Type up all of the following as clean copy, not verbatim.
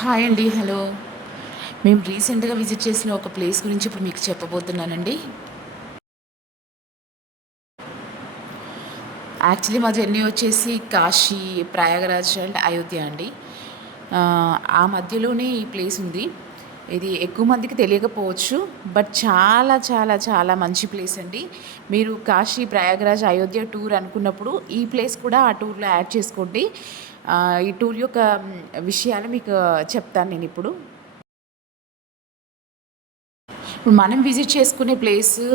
Hi అండి. Hello. మేము రీసెంట్‌గా విజిట్ చేసిన ఒక ప్లేస్ గురించి ఇప్పుడు మీకు చెప్పబోతున్నానండి. యాక్చువల్లీ మా జర్నీ వచ్చేసి కాశీ, ప్రయాగరాజ్ అండ్ అయోధ్య అండి. ఆ మధ్యలోనే ఈ ప్లేస్ ఉంది. ఇది ఎక్కువ మందికి తెలియకపోవచ్చు. బట్ చాలా చాలా చాలా మంచి ప్లేస్ అండి. మీరు కాశీ, ప్రయాగరాజ్, అయోధ్య టూర్ అనుకున్నప్పుడు ఈ ప్లేస్ కూడా ఆ టూర్‌లో యాడ్ చేసుకోండి. ఈ టూర్ యొక్క విషయాలు మీకు చెప్తాను నేనిప్పుడు. ఇప్పుడు మనం విజిట్ చేసుకునే ప్లేసు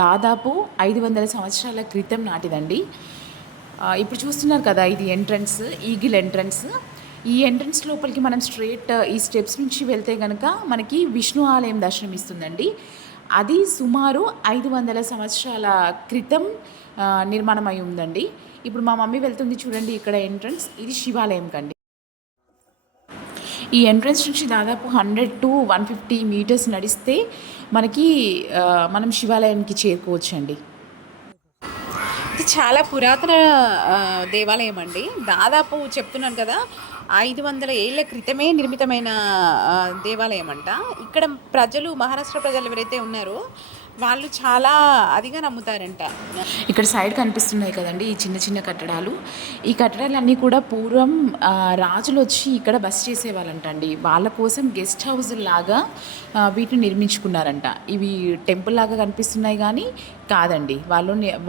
దాదాపు 500 సంవత్సరాల క్రితం నాటిదండి. ఇప్పుడు చూస్తున్నారు కదా, ఇది ఎంట్రన్స్, ఈగిల్ ఎంట్రన్స్. ఈ ఎంట్రన్స్ లోపలికి మనం స్ట్రెయిట్ ఈ స్టెప్స్ నుంచి వెళ్తే గనక మనకి విష్ణు ఆలయం దర్శనం ఇస్తుందండి. అది సుమారు 500 సంవత్సరాల క్రితం నిర్మాణమై ఉందండి. ఇప్పుడు మా మమ్మీ వెళ్తుంది చూడండి, ఇక్కడ ఎంట్రన్స్. ఇది శివాలయం కండి. ఈ ఎంట్రన్స్ నుంచి దాదాపు 100 to 150 మీటర్స్ నడిస్తే మనకి మనం శివాలయానికి చేరుకోవచ్చండి. ఇది చాలా పురాతన దేవాలయం అండి. దాదాపు చెప్తున్నాను కదా, 500 ఏళ్ల క్రితమే నిర్మితమైన దేవాలయం అంట. ఇక్కడ ప్రజలు, మహారాష్ట్ర ప్రజలు ఎవరైతే ఉన్నారో వాళ్ళు చాలా అదిగా నమ్ముతారంట. ఇక్కడ సైడ్ కనిపిస్తున్నాయి కదండి ఈ చిన్న చిన్న కట్టడాలు. ఈ కట్టడాలన్నీ కూడా పూర్వం రాజులు వచ్చి ఇక్కడ బస చేసేవాళ్ళంట అండి. వాళ్ళ కోసం గెస్ట్ హౌస్ లాగా వీటిని నిర్మించుకున్నారంట. ఇవి టెంపుల్ లాగా కనిపిస్తున్నాయి కానీ కాదండి.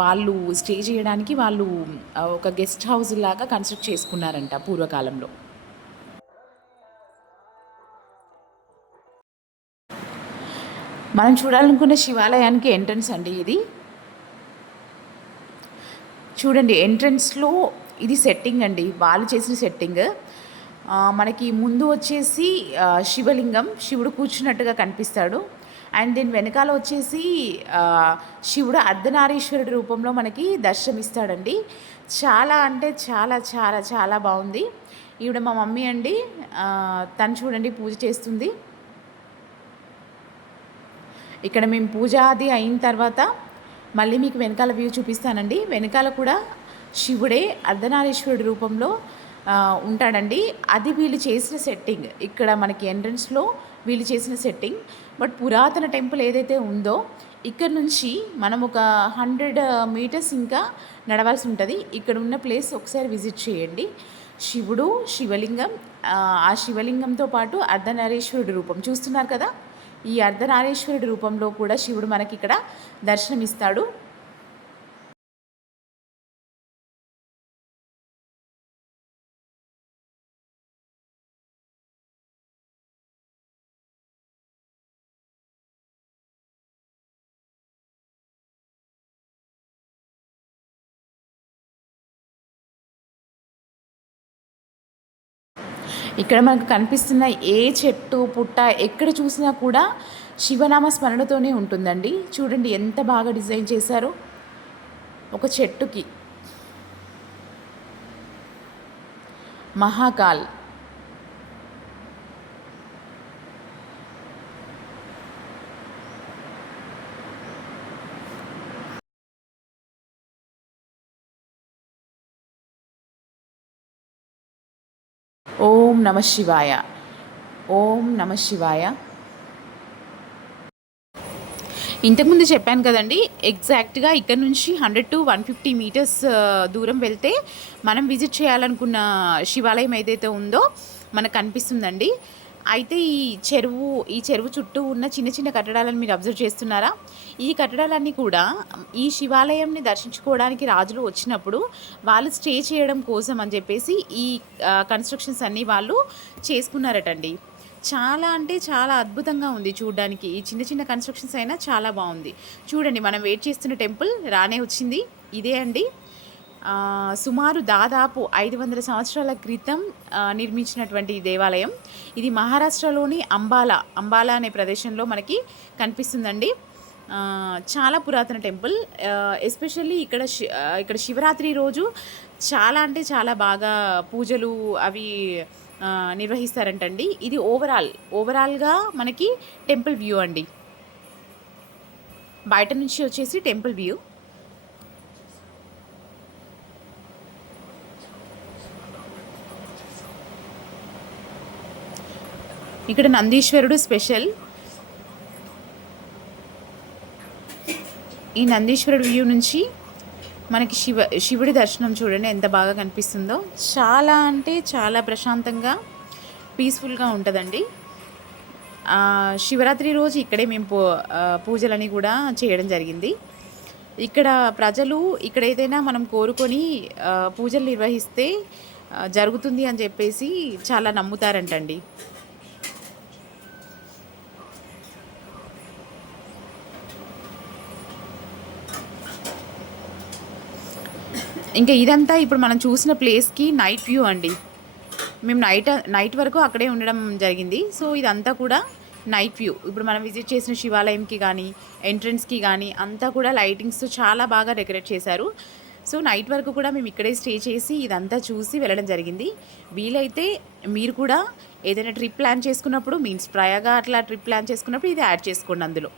వాళ్ళు స్టే చేయడానికి వాళ్ళు ఒక గెస్ట్ హౌస్ లాగా కన్స్ట్రక్ట్ చేసుకున్నారంట పూర్వకాలంలో. మనం చూడాలనుకున్న శివాలయానికి ఎంట్రన్స్ అండి ఇది. చూడండి, ఎంట్రన్స్లో ఇది సెట్టింగ్ అండి, వాళ్ళు చేసిన సెట్టింగ్. మనకి ముందు వచ్చేసి శివలింగం, శివుడు కూర్చున్నట్టుగా కనిపిస్తాడు. అండ్ దీని వెనకాల వచ్చేసి శివుడు అర్ధనారీశ్వరుడి రూపంలో మనకి దర్శనమిస్తాడండి. చాలా అంటే చాలా చాలా చాలా బాగుంది. ఈవిడ మా మమ్మీ అండి. తను చూడండి పూజ చేస్తుంది. ఇక్కడ మేము పూజ అది అయిన తర్వాత మళ్ళీ మీకు వెనకాల వ్యూ చూపిస్తానండి. వెనకాల కూడా శివుడే అర్ధనారీశ్వరుడి రూపంలో ఉంటాడండి. అది వీళ్ళు చేసిన సెట్టింగ్. ఇక్కడ మనకి ఎంట్రన్స్లో వీళ్ళు చేసిన సెట్టింగ్. బట్ పురాతన టెంపుల్ ఏదైతే ఉందో ఇక్కడ నుంచి మనం ఒక 100 మీటర్స్ ఇంకా నడవాల్సి ఉంటుంది. ఇక్కడ ఉన్న ప్లేస్ ఒకసారి విజిట్ చేయండి. శివుడు, శివలింగం, ఆ శివలింగంతో పాటు అర్ధనారీశ్వరుడి రూపం చూస్తున్నారు కదా. ఈ అర్ధనారీశ్వరుడి రూపంలో కూడా శివుడు మనకి ఇక్కడ దర్శనమిస్తాడు. ఇక్కడ మనకు కనిపిస్తున్న ఏ చెట్టు పుట్ట ఎక్కడ చూసినా కూడా శివనామ స్మరణతోనే ఉంటుందండి. చూడండి ఎంత బాగా డిజైన్ చేశారో. ఒక చెట్టుకి మహాకాల్, ఓం నమ శివాయ, ఓం నమ శివాయ. ఇంతకుముందు చెప్పాను కదండి, ఎగ్జాక్ట్గా ఇక్కడ నుంచి 100 to 150 మీటర్స్ దూరం వెళ్తే మనం విజిట్ చేయాలనుకున్న శివాలయం ఏదైతే ఉందో మనకు కనిపిస్తుందండి. అయితే ఈ చెరువు చుట్టూ ఉన్న చిన్న చిన్న కట్టడాలను మీరు అబ్జర్వ్ చేస్తున్నారా? ఈ కట్టడాలన్నీ కూడా ఈ శివాలయంని దర్శించుకోవడానికి రాజులు వచ్చినప్పుడు వాళ్ళు స్టే చేయడం కోసం అని చెప్పేసి ఈ కన్స్ట్రక్షన్స్ అన్నీ వాళ్ళు చేసుకున్నారటండి. చాలా అంటే చాలా అద్భుతంగా ఉంది చూడడానికి. ఈ చిన్న చిన్న కన్స్ట్రక్షన్స్ అయినా చాలా బాగుంది. చూడండి, మనం వెయిట్ చేస్తున్న టెంపుల్ రానే వచ్చింది. ఇదే అండి. సుమారు దాదాపు 500 సంవత్సరాల క్రితం నిర్మించినటువంటి దేవాలయం. ఇది మహారాష్ట్రలోని అంబాలా అనే ప్రదేశంలో మనకి కనిపిస్తుందండి. చాలా పురాతన టెంపుల్. ఎస్పెషల్లీ ఇక్కడ శివరాత్రి రోజు చాలా అంటే చాలా బాగా పూజలు అవి నిర్వహిస్తారంటండి. ఇది ఓవరాల్గా మనకి టెంపుల్ వ్యూ అండి. బయట నుంచి వచ్చేసి టెంపుల్ వ్యూ. ఇక్కడ నందీశ్వరుడు స్పెషల్. ఈ నందీశ్వరుడు వ్యూ నుంచి మనకి శివుడి దర్శనం చూడండి ఎంత బాగా కనిపిస్తుందో. చాలా అంటే చాలా ప్రశాంతంగా పీస్ఫుల్గా ఉంటుందండి. శివరాత్రి రోజు ఇక్కడే మేము పూజలని కూడా చేయడం జరిగింది. ఇక్కడ ప్రజలు ఇక్కడ ఏదైనా మనం కోరుకొని పూజలు నిర్వహిస్తే జరుగుతుంది అని చెప్పేసి చాలా నమ్ముతారంటండి. ఇంకా ఇదంతా ఇప్పుడు మనం చూసిన ప్లేస్కి నైట్ వ్యూ అండి. మేము నైట్ వరకు అక్కడే ఉండడం జరిగింది. సో ఇదంతా కూడా నైట్ వ్యూ. ఇప్పుడు మనం విజిట్ చేసిన శివాలయంకి కానీ ఎంట్రన్స్కి కానీ అంతా కూడా లైటింగ్స్ చాలా బాగా డెకరేట్ చేశారు. సో నైట్ వరకు కూడా మేము ఇక్కడే స్టే చేసి ఇదంతా చూసి వెళ్ళడం జరిగింది. వీలైతే మీరు కూడా ఏదైనా ట్రిప్ ప్లాన్ చేసుకున్నప్పుడు మీన్స్ ప్రయాగ అట్లా ట్రిప్ ప్లాన్ చేసుకున్నప్పుడు ఇది యాడ్ చేసుకోండి అందులో.